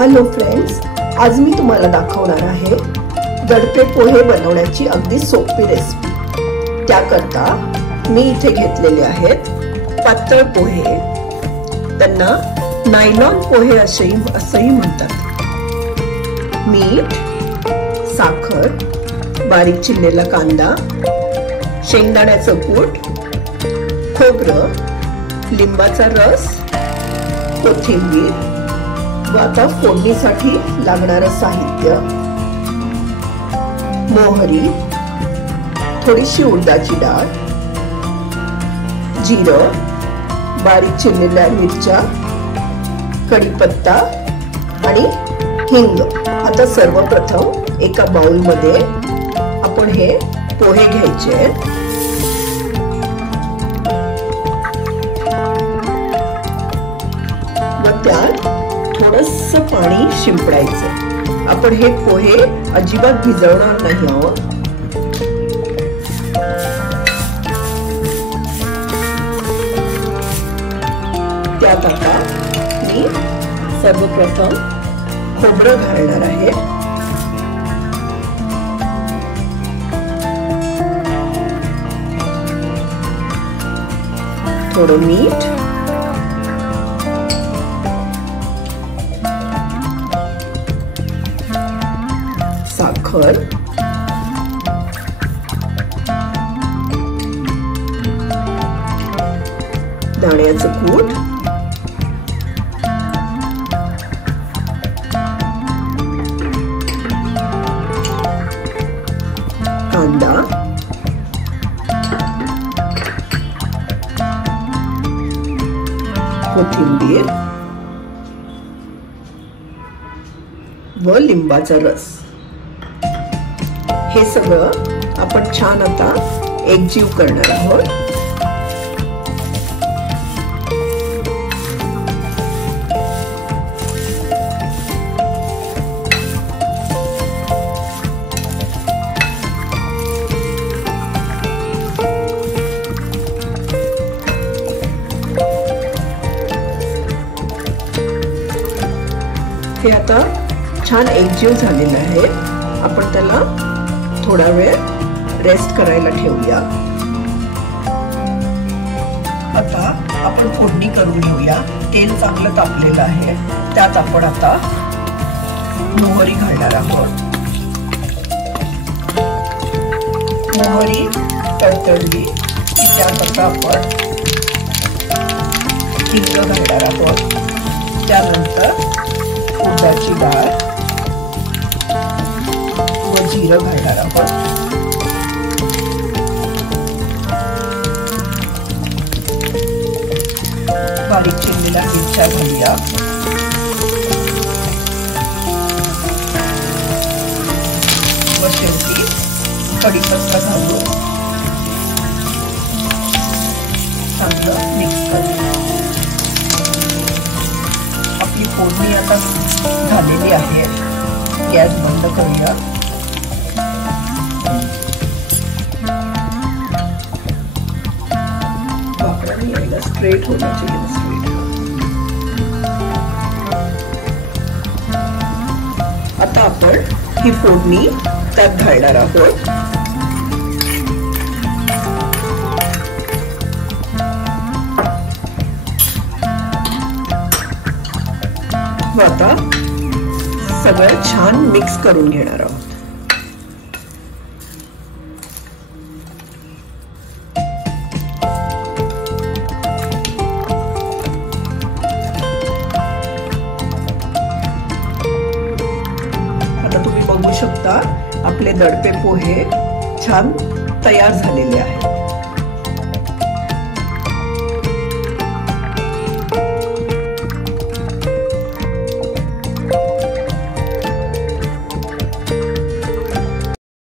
Hello friends, आज मी तुम्हाला दाखवणार आहे दडपे पोहे बनवण्याची अगदी सोपी रेसिपी। त्याकरता मी इथे घेतलेले आहेत पातळ पोहे, त्यांना नायलॉन पोहे असंही म्हणतात। मीठ, साखर, बारीक चिरलेला कांदा, शेंगदाण्याचं कूट, खोबरं, लिंबाचा रस, कोथिंबीर व आता फोडणीसाठी लागणारं साहित्य, मोहरी, थोडीशी उडदाची डाळ, जिरं, बारीक चिरलेल्या मिरच्या, कढीपत्ता आणि हिंग। आता सर्वप्रथम एका बाउल मध्ये आपण हे पोहे घ्यायचे व त्यात थोडंसं पाणी शिंपडायचं। आपण हे पोहे अजिबात भिजवणार नाही आहोत। त्यात आता मी सर्वप्रथम खोबरं घालणार आहे। थोडं मीठ, साखर, दाण्याचं कूट, कांदा, कोथिंबीर व लिंबाचा रस। हे सगळं आपण छान आता एकजीव करणार आहोत। हे आता छान एकजीव झालेलं आहे। आपण त्याला थोडा वेळ रेस्ट करायला ठेवूया। आता आपण फोडणी करून घेऊया। तेल चांगलं तापलेलं आहे, त्यात आपण आता मोहरी घालणार आहोत। मोहरी तडतडली की त्यात आता आपण हिंग घालणार आहोत। त्यानंतर उडदाची डाळ व जिरं घालणार आहोत। बारीक चिरलेल्या मिरच्या घालूया। व शेवटी कढीपत्ता घालून चांगलं मिक्स करूया। आपली फोडणी आता झालेली आहे। गॅस बंद करूया। वापराने यायला स्ट्रेट होना चाहिए, स्ट्रेट। आता आपण ही फोडणी त्यात घालणार आहोत। आता सगळं छान मिक्स करून घेणार आहोत। आता तुम्ही बघू शकता आपले दडपे पोहे छान तयार झालेले आहेत।